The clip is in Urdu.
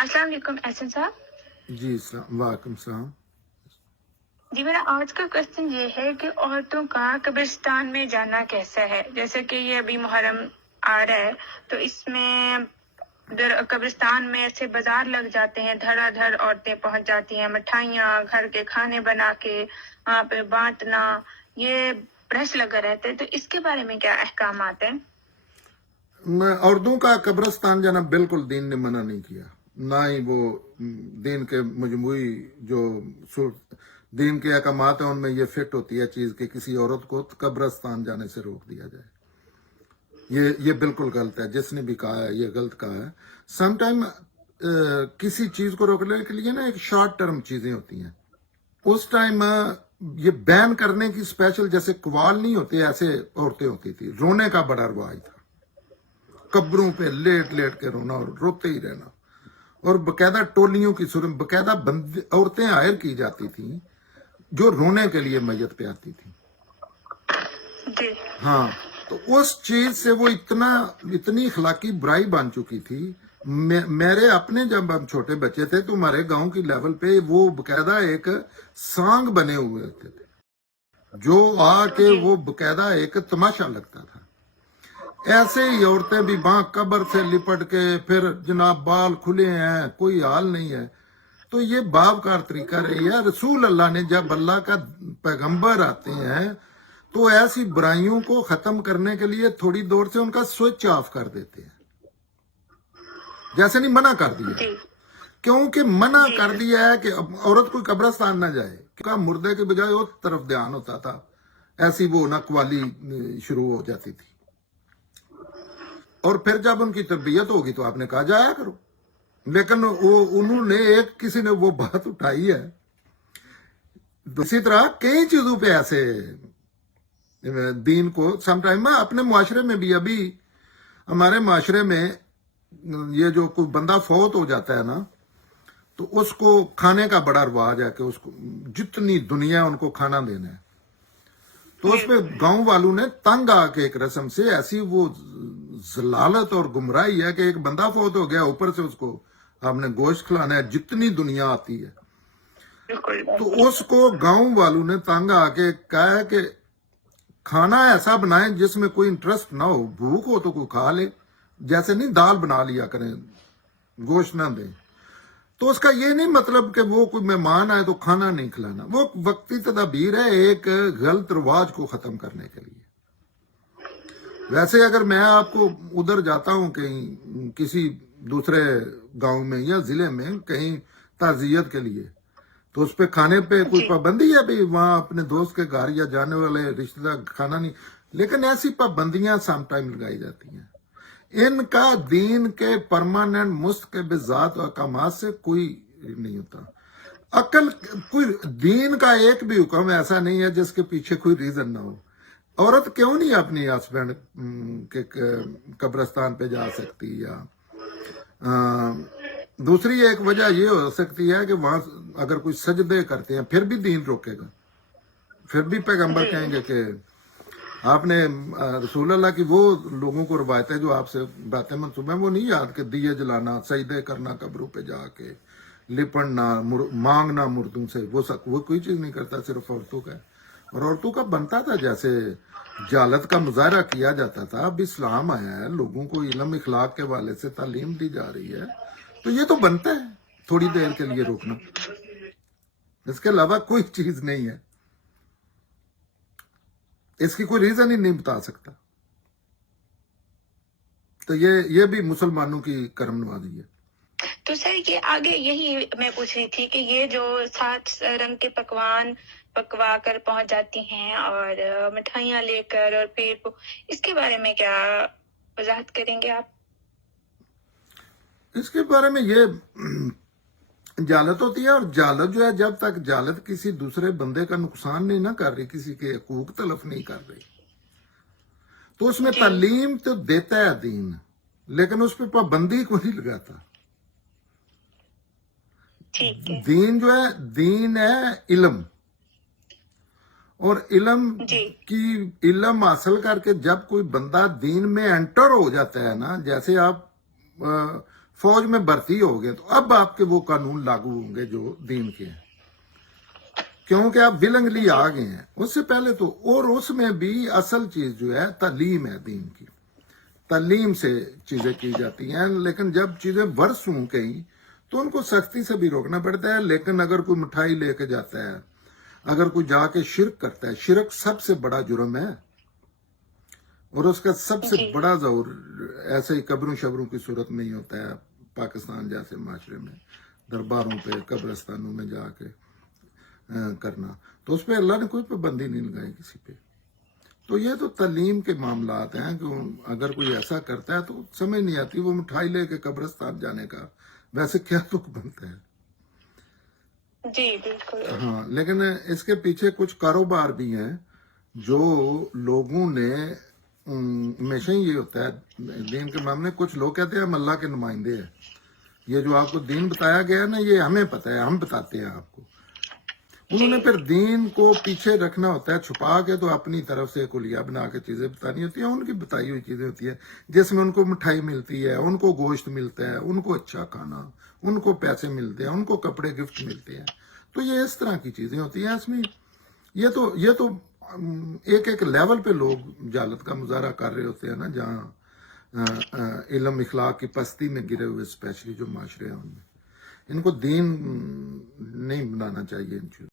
السلام علیکم احسن صاحب. جی وعلیکم السلام. جی میرا آج کا کوشچن یہ ہے کہ عورتوں کا قبرستان میں جانا کیسا ہے؟ جیسے کہ یہ ابھی محرم آ رہا ہے تو اس میں قبرستان میں ایسے بازار لگ جاتے ہیں، دھڑا دھڑ عورتیں پہنچ جاتی ہیں، مٹھائیاں گھر کے کھانے بنا کے وہاں پہ بانٹنا، یہ رش لگا رہتا ہے، تو اس کے بارے میں کیا احکامات ہیں؟ عورتوں کا قبرستان جانا بالکل دین نے منع نہیں کیا، نہ ہی وہ دین کے مجموعی جو دین کے احکامات ہیں ان میں یہ فٹ ہوتی ہے چیز کہ کسی عورت کو قبرستان جانے سے روک دیا جائے. یہ بالکل غلط ہے. جس نے بھی کہا ہے یہ غلط کہا ہے. سم ٹائم کسی چیز کو روکنے کے لیے نا ایک شارٹ ٹرم چیزیں ہوتی ہیں. اس ٹائم یہ بین کرنے کی اسپیشل جیسے قوال نہیں ہوتے ایسے عورتیں ہوتی تھی. رونے کا بڑا رواج تھا، قبروں پہ لیٹ لیٹ کے رونا اور روتے ہی رہنا، اور باقاعدہ ٹولیوں کی صورت باقاعدہ عورتیں ہائر کی جاتی تھیں جو رونے کے لیے میت پہ آتی تھی. جی ہاں، تو اس چیز سے وہ اتنی اخلاقی برائی بن چکی تھی. میرے اپنے جب ہم چھوٹے بچے تھے تو ہمارے گاؤں کی لیول پہ وہ باقاعدہ ایک سانگ بنے ہوئے ہوتے تھے جو آ کے وہ باقاعدہ ایک تماشا لگتا تھا. ایسے ہی عورتیں بھی قبر سے لپٹ کے پھر جناب بال کھلے ہیں، کوئی حال نہیں ہے. تو یہ باپ کا طریقہ رہی ہے. رسول اللہ نے جب اللہ کا پیغمبر آتے ہیں تو ایسی برائیوں کو ختم کرنے کے لیے تھوڑی دور سے ان کا سوئچ آف کر دیتے ہیں. جیسے نہیں منع کر دیا، کیونکہ منع کر دیا ہے کہ عورت کوئی قبرستان نہ جائے، کیونکہ مردے کے بجائے اس طرف دھیان ہوتا تھا. ایسی وہ نقوالی شروع ہو جاتی تھی. اور پھر جب ان کی تربیت ہوگی تو آپ نے کہا جایا کرو، لیکن انہوں نے کسی نے وہ بات اٹھائی ہے. اسی طرح کئی چیزوں پہ ایسے دین کو سم ٹائم اپنے معاشرے میں بھی، ابھی ہمارے معاشرے میں یہ جو کوئی بندہ فوت ہو جاتا ہے نا تو اس کو کھانے کا بڑا رواج ہے کہ اس کو جتنی دنیا ان کو کھانا دینا ہے. تو اس پہ گاؤں والوں نے تنگ آ کے ایک رسم سے ایسی وہ ضلالت اور گمراہی ہے کہ ایک بندہ فوت ہو گیا، اوپر سے اس کو آپ نے گوشت کھلانا ہے جتنی دنیا آتی ہے. تو اس کو گاؤں والوں نے تنگ آ کے کہا ہے کہ کھانا ایسا بنائیں جس میں کوئی انٹرسٹ نہ ہو، بھوک ہو تو کوئی کھا لے، جیسے نہیں دال بنا لیا کریں، گوشت نہ دیں. تو اس کا یہ نہیں مطلب کہ وہ کوئی مہمان آئے تو کھانا نہیں کھلانا، وہ وقتی تدابیر ہے ایک غلط رواج کو ختم کرنے کے لیے. ویسے اگر میں آپ کو ادھر جاتا ہوں کہیں کسی دوسرے گاؤں میں یا ضلع میں کہیں تعزیت کے لیے تو اس پہ کھانے پہ کوئی پابندی ہے بھی وہاں اپنے دوست کے گھر یا جانے والے رشتہ دار کھانا نہیں، لیکن ایسی پابندیاں سم ٹائم لگائی جاتی ہیں. ان کا دین کے پرماننٹ مستقب ذات و احکامات سے کوئی نہیں ہوتا. عقل کوئی دین کا ایک بھی حکم ایسا نہیں ہے جس کے پیچھے کوئی ریزن نہ ہو. عورت کیوں نہیں اپنی ہسبینڈ کے قبرستان پہ جا سکتی؟ یا دوسری ایک وجہ یہ ہو سکتی ہے کہ وہاں اگر کوئی سجدے کرتے ہیں پھر بھی دین روکے گا، پھر بھی پیغمبر کہیں گے کہ آپ نے رسول اللہ کی وہ لوگوں کو روایتیں جو آپ سے باتیں منسوب ہیں وہ نہیں یاد کہ دیے جلانا، سجدے کرنا قبروں پہ جا کے، لپڑنا، مانگنا مردوں سے، وہ کوئی چیز نہیں کرتا، صرف عورتوں کا ہے. اور عورتوں کا بنتا تھا جیسے جہالت کا مظاہرہ کیا جاتا تھا. اب اسلام آیا ہے، لوگوں کو علم اخلاق کے والے سے تعلیم دی جا رہی ہے، تو یہ تو بنتا ہے تھوڑی دیر کے لیے روکنا، اس کے علاوہ کوئی چیز نہیں ہے. اس کی کوئی ریزن ہی نہیں بتا سکتا. تو یہ بھی مسلمانوں کی کرم نوازی ہے. تو سر یہ آگے یہی میں پوچھ رہی تھی کہ یہ جو 7 رنگ کے پکوان پکوا کر پہنچ جاتی ہیں اور مٹھائیاں لے کر اور پھر اس کے بارے میں کیا وضاحت کریں گے آپ؟ اس کے بارے میں یہ جہالت ہوتی ہے، اور جہالت جو ہے جب تک جہالت کسی دوسرے بندے کا نقصان نہیں نہ کر رہی، کسی کے حقوق تلف نہیں کر رہی، تو اس میں تعلیم تو دیتا ہے دین، لیکن اس پہ پابندی کو نہیں لگاتا. دین جو ہے دین ہے علم، اور علم حاصل کر کے جب کوئی بندہ دین میں انٹر ہو جاتا ہے نا، جیسے آپ فوج میں بھرتی ہو گئے تو اب آپ کے وہ قانون لاگو ہوں گے جو دین کے ہیں، کیونکہ آپ ولنگلی آ گئے ہیں۔ اس سے پہلے تو، اور اس میں بھی اصل چیز جو ہے تعلیم ہے، دین کی تعلیم سے چیزیں کی جاتی ہیں، لیکن جب چیزیں ورس ہوں کہیں تو ان کو سختی سے بھی روکنا پڑتا ہے۔ لیکن اگر کوئی مٹھائی لے کے جاتا ہے، اگر کوئی جا کے شرک کرتا ہے، شرک سب سے بڑا جرم ہے، اور اس کا سب سے جی بڑا ظہور ایسے ہی قبروں شبروں کی صورت میں ہی ہوتا ہے، پاکستان جیسے معاشرے میں درباروں پہ قبرستانوں میں جا کے کرنا، تو اس پہ اللہ نے کوئی پابندی نہیں لگائی کسی پہ۔ تو یہ تو تعلیم کے معاملات ہیں کہ اگر کوئی ایسا کرتا ہے تو سمجھ نہیں آتی، وہ مٹھائی لے کے قبرستان جانے کا ویسے کیا تک بنتا ہے۔ جی بالکل۔ ہاں، لیکن اس کے پیچھے کچھ کاروبار بھی ہیں جو لوگوں نے ہمیشہ ہی یہ ہوتا ہے دین کے معاملے، کچھ لوگ کہتے ہیں ہم اللہ کے نمائندے ہیں، یہ جو آپ کو دین بتایا گیا ہے نا یہ ہمیں پتہ ہے، ہم بتاتے ہیں آپ کو۔ انہوں نے پھر دین کو پیچھے رکھنا ہوتا ہے چھپا کے، تو اپنی طرف سے کلیہ بنا کے چیزیں بتانی ہوتی ہیں، ان کی بتائی ہوئی چیزیں ہوتی ہیں جس میں ان کو مٹھائی ملتی ہے، ان کو گوشت ملتا ہے، ان کو اچھا کھانا، ان کو پیسے ملتے ہیں، ان کو کپڑے گفٹ ملتے ہیں، تو یہ اس طرح کی چیزیں ہوتی ہیں۔ اس میں یہ تو ایک ایک لیول پہ لوگ جہالت کا مظاہرہ کر رہے ہوتے ہیں نا، جہاں علم اخلاق کی پستی میں گرے ہوئے اسپیشلی جو معاشرے ہیں ان میں، ان کو دین نہیں بنانا چاہیے ان چیزوں